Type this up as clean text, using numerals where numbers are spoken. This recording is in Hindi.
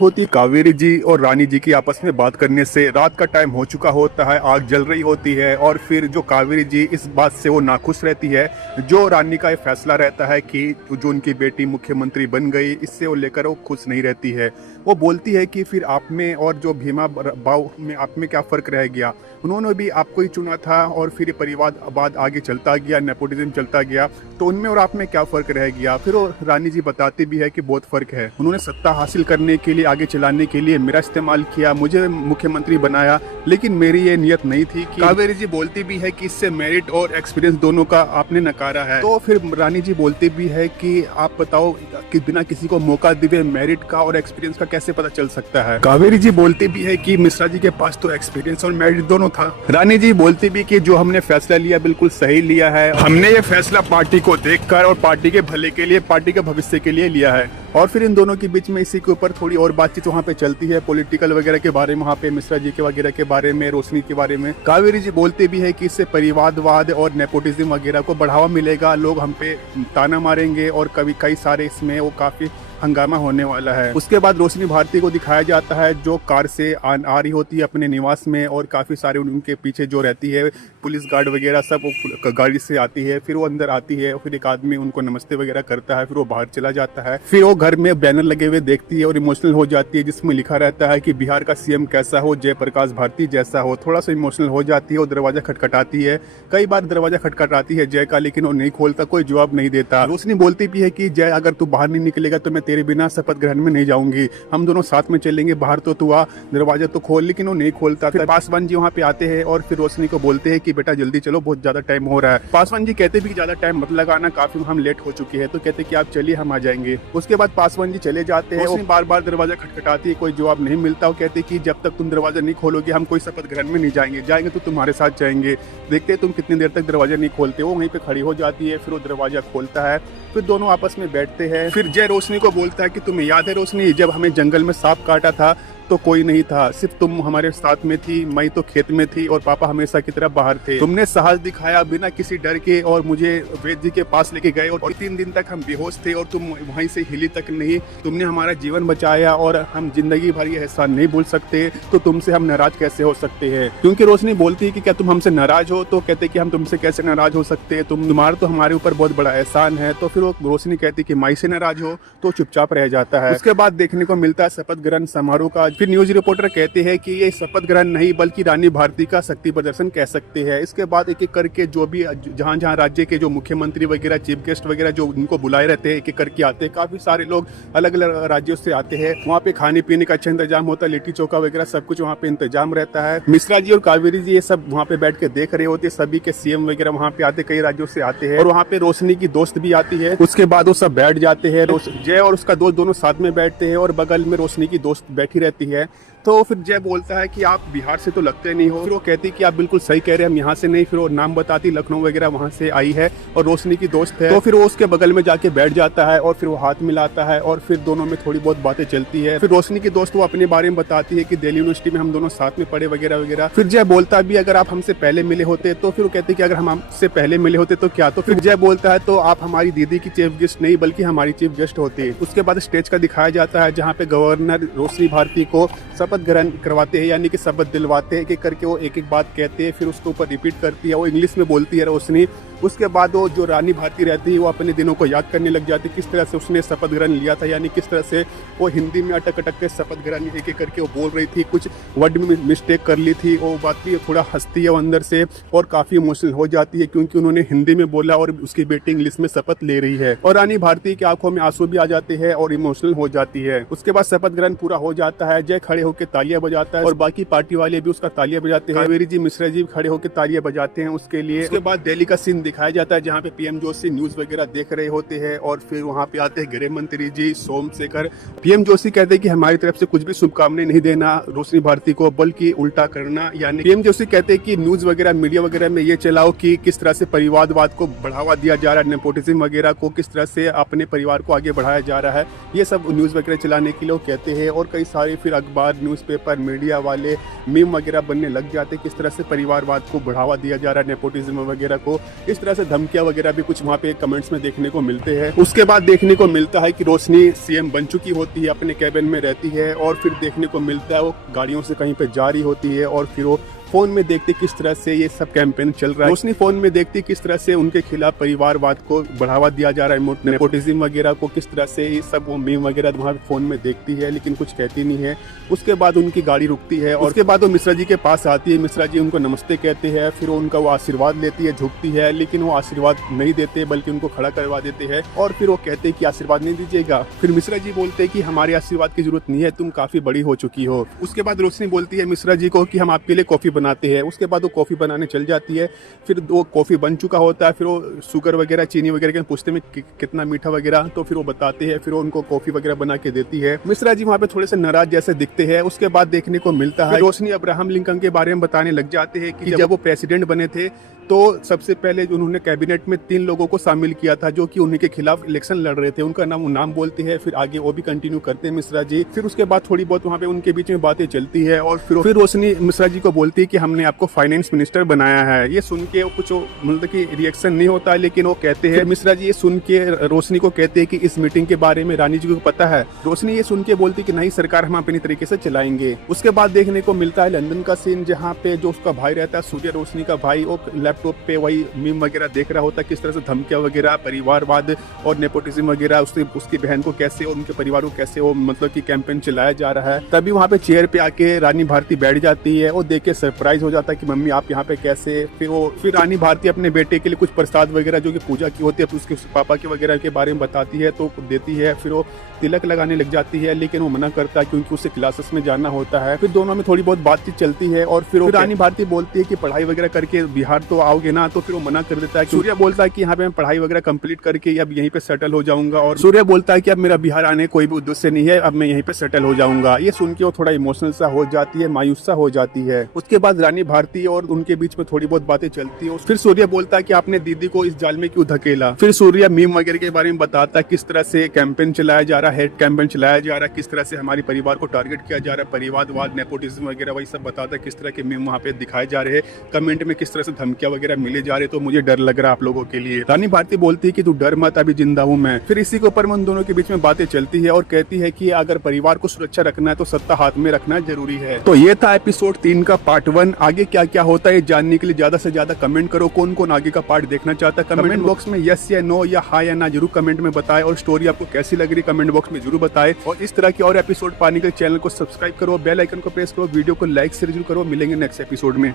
होती कावेरी जी और रानी जी की आपस में बात करने से रात का टाइम हो चुका होता है, आग जल रही होती है और फिर जो कावेरी जी इस बात से वो नाखुश रहती है। जो रानी का ये फैसला रहता है कि जो उनकी बेटी मुख्यमंत्री बन गई, इससे वो लेकर वो खुश नहीं रहती है। वो बोलती है कि फिर आप में और जो भीमा बाव में आप में क्या फ़र्क रह गया, उन्होंने भी आपको ही चुना था और फिर ये परिवारवाद आगे चलता गया, नेपोटिज्म चलता गया, तो उनमें और आप में क्या फ़र्क रह गया। फिर वो रानी जी बताती भी है कि बहुत फ़र्क है। उन्होंने सत्ता हासिल करने के लिए, आगे चलाने के लिए मेरा इस्तेमाल किया, मुझे मुख्यमंत्री बनाया, लेकिन मेरी ये नियत नहीं थी। कि कावेरी जी बोलती भी है कि इससे मेरिट और एक्सपीरियंस दोनों का आपने नकारा है। तो फिर रानी जी बोलती भी है कि आप बताओ कि बिना किसी को मौका दिए मेरिट का और एक्सपीरियंस का कैसे पता चल सकता है। कावेरी जी बोलती भी है कि मिश्रा जी के पास तो एक्सपीरियंस और मेरिट दोनों था। रानी जी बोलती भी कि जो हमने फैसला लिया बिल्कुल सही लिया है, हमने ये फैसला पार्टी को देखकर और पार्टी के भले के लिए, पार्टी के भविष्य के लिए लिया है। और फिर इन दोनों के बीच में इसी के ऊपर थोड़ी और बातचीत वहाँ पे चलती है, पॉलिटिकल वगैरह के बारे में, वहाँ पे मिश्रा जी के वगैरह के बारे में, रोशनी के बारे में। कावेरी जी बोलते भी है कि इससे परिवारवाद और नेपोटिज्म वगैरह को बढ़ावा मिलेगा, लोग हम पे ताना मारेंगे और कई सारे इसमें वो काफी हंगामा होने वाला है। उसके बाद रोशनी भारती को दिखाया जाता है जो कार से आ रही होती है अपने निवास में, और काफी सारे उनके पीछे जो रहती है पुलिस गार्ड वगैरह सब वो गाड़ी से आती है। फिर वो अंदर आती है, फिर एक आदमी उनको नमस्ते वगैरह करता है, फिर वो बाहर चला जाता है। फिर वो घर में बैनर लगे हुए देखती है और इमोशनल हो जाती है, जिसमें लिखा रहता है कि बिहार का सीएम कैसा हो, जयप्रकाश भारती जैसा हो। थोड़ा सा इमोशनल हो जाती है और दरवाजा खटखटाती है। कई बार दरवाजा खटखटाती है जय का, लेकिन वो नहीं खोलता, कोई जवाब नहीं देता। रोशनी बोलती भी है कि जय अगर तू बाहर नहीं निकलेगा तो मैं तेरे बिना शपथ ग्रहण में नहीं जाऊंगी, हम दोनों साथ में चलेंगे बाहर, तो तू आ, दरवाजा तो खोल। लेकिन वो नहीं खोलता। फिर पासवान जी वहाँ पे आते हैं और फिर रोशनी को बोलते हैं कि बेटा जल्दी चलो, बहुत ज्यादा टाइम हो रहा है। पासवान जी कहते भी कि ज्यादा टाइम मत लगाना, काफी हम लेट हो चुके हैं। तो कहते कि आप चलिए, हम आ जाएंगे। उसके बाद पासवान जी चले जाते हैं। बार बार दरवाजा खटखटाती है, कोई जवाब नहीं मिलता। वो कहते कि जब तक तुम दरवाजा नहीं खोलोगे हम कोई शपथ ग्रहण में नहीं जाएंगे, जाएंगे तो तुम्हारे साथ जाएंगे, देखते तुम कितनी देर तक दरवाजा नहीं खोलते। वो वहीं पे खड़ी हो जाती है, फिर वो दरवाजा खोलता है, फिर दोनों आपस में बैठते हैं। फिर जय रोशनी को बोलता है कि तुम्हें याद है रोशनी, जब हमें जंगल में सांप काटा था तो कोई नहीं था, सिर्फ तुम हमारे साथ में थी, मैं तो खेत में थी और पापा हमेशा की तरह बाहर थे। तुमने साहस दिखाया बिना किसी डर के और मुझे वैद्य जी के पास लेके गए, और 3 दिन तक हम बेहोश थे और तुम वहीं से हिली तक नहीं। तुमने हमारा जीवन बचाया और हम जिंदगी भर ये एहसान नहीं भूल सकते, तो तुमसे हम नाराज कैसे हो सकते हैं। क्योंकि रोशनी बोलती है कि क्या तुम हमसे नाराज हो, तो कहते कि हम तुमसे कैसे नाराज हो सकते हैं, तुम्हारा तो हमारे ऊपर बहुत बड़ा एहसान है। तो फिर वो रोशनी कहती कि माई से नाराज हो, तो चुपचाप रह जाता है। उसके बाद देखने को मिलता है शपथ ग्रहण समारोह का। फिर न्यूज रिपोर्टर कहते हैं कि ये शपथ ग्रहण नहीं बल्कि रानी भारती का शक्ति प्रदर्शन कह सकते हैं। इसके बाद एक एक करके जो भी जहां जहां राज्य के जो मुख्यमंत्री वगैरह, चीफ गेस्ट वगैरह जो उनको बुलाए रहते हैं, एक एक करके आते हैं। काफी सारे लोग अलग अलग राज्यों से आते हैं। वहाँ पे खाने पीने का अच्छा इंतजाम होता है, लिट्टी चोखा वगैरह सब कुछ वहाँ पे इंतजाम रहता है। मिश्रा जी और कावेरी जी ये सब वहाँ पे बैठ के देख रहे होते हैं। सभी के सीएम वगैरह वहाँ पे आते, कई राज्यों से आते हैं। और वहाँ पे रोशनी की दोस्त भी आती है। उसके बाद वो सब बैठ जाते हैं। जय और उसका दोस्त दोनों साथ में बैठते हैं और बगल में रोशनी की दोस्त बैठी रहती है। तो फिर जय बोलता है कि आप बिहार से तो लगते नहीं हो। फिर वो कहती कि आप बिल्कुल सही कह रहे हैं, हम यहाँ से नहीं। फिर वो नाम बताती लखनऊ वगैरह वहाँ से आई है और रोशनी की दोस्त है। तो फिर वो उसके बगल में जाके बैठ जाता है और फिर वो हाथ मिलाता है और फिर दोनों में थोड़ी बहुत बातें चलती है। फिर रोशनी की दोस्त वो अपने बारे में बताती है कि दिल्ली यूनिवर्सिटी में हम दोनों साथ में पढ़े वगैरह वगैरह। फिर जय बोलता भी अगर आप हमसे पहले मिले होते, तो फिर वो कहते कि अगर हम हमसे पहले मिले होते तो क्या। तो फिर जय बोलता है तो आप हमारी दीदी की चीफ गेस्ट नहीं बल्कि हमारी चीफ गेस्ट होती। उसके बाद स्टेज का दिखाया जाता है जहाँ पे गवर्नर रोशनी भारती को शपथ ग्रहण करवाते हैं, यानी कि शपथ दिलवाते हैं। एक एक करके वो एक एक बात कहते हैं, फिर उसके ऊपर रिपीट करती है। वो इंग्लिश में बोलती है रोशनी। उसके बाद वो जो रानी भारती रहती है वो अपने दिनों को याद करने लग जाती है, किस तरह से उसने शपथ ग्रहण लिया था, यानी किस तरह से वो हिंदी में अटक अटक के शपथ ग्रहण एक एक करके वो बोल रही थी। कुछ वर्ड में मिस्टेक कर ली थी, वो बात भी थोड़ा हंसती है वो अंदर से और काफी इमोशनल हो जाती है क्योंकि उन्होंने हिंदी में बोला और उसकी बेटी इंग्लिश में शपथ ले रही है। और रानी भारती की आंखों में आंसू भी आ जाते हैं और इमोशनल हो जाती है। उसके बाद शपथ ग्रहण पूरा हो जाता है। जय खड़े होकर तालियां बजाता है और बाकी पार्टी वाले भी उसका तालियां बजाते हैं। कावेरी जी, मिश्रा जी खड़े होकर तालियां बजाते हैं उसके लिए। उसके बाद दिल्ली का सीन दिखाया जाता है जहाँ पे पीएम जोशी न्यूज वगैरह देख रहे होते हैं और फिर वहाँ पे आते हैं गृह मंत्री जी सोमशेखर। पीएम जोशी कहते हैं कि हमारी तरफ से कुछ भी शुभकामनाएं नहीं देना रोशनी भारती को, बल्कि उल्टा करना। यानी पीएम जोशी कहते हैं कि न्यूज वगैरह, मीडिया वगैरह में ये चलाओ कि किस तरह से परिवारवाद को बढ़ावा दिया जा रहा है, नेपोटिज्म वगैरह को किस तरह से अपने परिवार को आगे बढ़ाया जा रहा है, ये सब न्यूज वगैरह चलाने के लिए कहते हैं। और कई सारे फिर अखबार, न्यूज़पेपर, मीडिया वाले मीम वगैरह बनने लग जाते, किस तरह से परिवारवाद को बढ़ावा दिया जा रहा है, नेपोटिज्म वगैरह को, इस तरह से धमकियां वगैरह भी कुछ वहाँ पे कमेंट्स में देखने को मिलते हैं। उसके बाद देखने को मिलता है कि रोशनी सीएम बन चुकी होती है, अपने कैबिन में रहती है, और फिर देखने को मिलता है वो गाड़ियों से कहीं पे जा रही होती है, और फिर वो फोन में देखते किस तरह से ये सब कैंपेन चल रहा है। रोशनी फोन में देखती किस तरह से उनके खिलाफ परिवारवाद को बढ़ावा दिया जा रहा है, नेपोटिज्म वगैरह को, किस तरह से ये सब वो मीम वगैरह वहाँ फोन में देखती है, लेकिन कुछ कहती नहीं है। उसके बाद उनकी गाड़ी रुकती है और उसके बाद वो मिश्रा जी के पास आती है। मिश्रा जी उनको नमस्ते कहते हैं, फिर उनका वो आशीर्वाद लेती है, झुकती है, लेकिन वो आशीर्वाद नहीं देते बल्कि उनको खड़ा करवा देते हैं, और फिर वो कहते हैं कि आशीर्वाद नहीं दीजिएगा। फिर मिश्रा जी बोलते हैं कि हमारे आशीर्वाद की जरूरत नहीं है, तुम काफी बड़ी हो चुकी हो। उसके बाद रोशनी बोलती है मिश्रा जी को कि हम आपके लिए कॉफी बनाते हैं। उसके बाद वो कॉफी बनाने चल जाती है। फिर वो कॉफी बन चुका होता है, फिर वो शुगर वगैरह, चीनी वगैरह के पूछते में कितना मीठा वगैरह, तो फिर वो बताते हैं, फिर वो उनको कॉफी वगैरह बना के देती है। मिश्रा जी वहाँ पे थोड़े से नाराज जैसे दिखते हैं। उसके बाद देखने को मिलता है रोशनी अब्राहम लिंकन के बारे में बताने लग जाते हैं कि जब वो प्रेसिडेंट बने थे तो सबसे पहले उन्होंने कैबिनेट में 3 लोगों को शामिल किया था जो कि उन्हीं के खिलाफ इलेक्शन लड़ रहे थे। उनका नाम बोलते हैं, फिर आगे वो भी कंटिन्यू करते हैं मिश्रा जी। फिर उसके बाद थोड़ी बहुत वहाँ पे उनके बीच में बातें चलती है, और फिर रोशनी मिश्रा जी को बोलती है कि हमने आपको फाइनेंस मिनिस्टर बनाया है। ये सुन के कुछ मतलब कि रिएक्शन नहीं होता है, लेकिन वो कहते हैं, मिश्रा जी ये सुन के रोशनी को कहते हैं कि इस मीटिंग के बारे में रानी जी को पता है। रोशनी ये सुन के बोलती कि नहीं, सरकार हम अपनी तरीके से चलाएंगे। उसके बाद देखने को मिलता है लंदन का सीन, जहाँ पे जो उसका भाई रहता है सूर्य, रोशनी का भाई, वो लैपटॉप पे वही मीम वगैरह देख रहा होता है, किस तरह से धमकियां वगैरह, परिवारवाद और नेपोटिज्म वगैरह, उसकी बहन को कैसे और उनके परिवार को कैसे वो मतलब कि कैंपेन चलाया जा रहा है। तभी वहाँ पे चेयर पे आके रानी भारती बैठ जाती है, वो देख के सरप्राइज हो जाता है कि मम्मी आप यहाँ पे कैसे। फिर रानी भारती अपने बेटे के लिए कुछ प्रसाद वगैरह जो कि पूजा की होती है उसके पापा के वगैरह के बारे में बताती है, तो देती है। फिर वो तिलक लगाने लग जाती है, लेकिन वो मना करता है क्योंकि उसे क्लासेस में जाना होता है। फिर दोनों में थोड़ी बहुत बातचीत चलती है, और फिर रानी भारती बोलती है कि पढ़ाई वगैरह करके बिहार तो आओगे ना, तो फिर वो मना कर देता है। सूर्य बोलता है कि यहाँ पे मैं पढ़ाई वगैरह कंप्लीट करके अब यहीं पे सेटल हो जाऊंगा, और सूर्य बोलता है कि अब मेरा बिहार आने कोई भी उद्देश्य नहीं है, अब मैं यहीं पे सेटल हो जाऊंगा। ये सुन के वो थोड़ा इमोशनल सा हो जाती है, मायूस सा हो जाती है। उसके बाद रानी भारती और उनके बीच में थोड़ी बहुत बातें चलती है। फिर सूर्य बोलता है कि आपने दीदी को इस जाल में क्यों धकेला। फिर सूर्य मीम वगैरह के बारे में बताता है, किस तरह से कैंपेन चलाया जा रहा है, हेड कैंपेन चलाया जा रहा है, किस तरह से हमारे परिवार को टारगेट किया जा रहा है, परिवारवाद, नेपोटिज्म वगैरह वही सब बताता है, किस तरह के मीम वहाँ पे दिखाए जा रहे हैं, कमेंट में किस तरह से धमकियां वगैरह मिले जा रहे। तो मुझे डर लग रहा है आप लोगों के लिए। रानी भारती बोलती है कि तू डर मत, अभी जिंदा हूं मैं। फिर इसी के ऊपर में उन दोनों के बीच में बातें चलती है, और कहती है कि अगर परिवार को सुरक्षा रखना है तो सत्ता हाथ में रखना जरूरी है। तो ये था एपिसोड 3 का पार्ट 1। आगे क्या क्या होता है जानने के लिए ज्यादा से ज्यादा कमेंट करो, कौन कौन आगे का पार्ट देखना चाहता है। कमेंट बॉक्स में यस या नो या हाँ या ना जरूर कमेंट में बताएं, और स्टोरी आपको कैसी लग रही कमेंट बॉक्स में जरूर बताएं। और इस तरह के और एपिसोड पाने के लिए चैनल को सब्सक्राइब करो, बेल आइकन को प्रेस करो, वीडियो को लाइक शेयर जरूर करो। मिलेंगे नेक्स्ट एपिसोड में।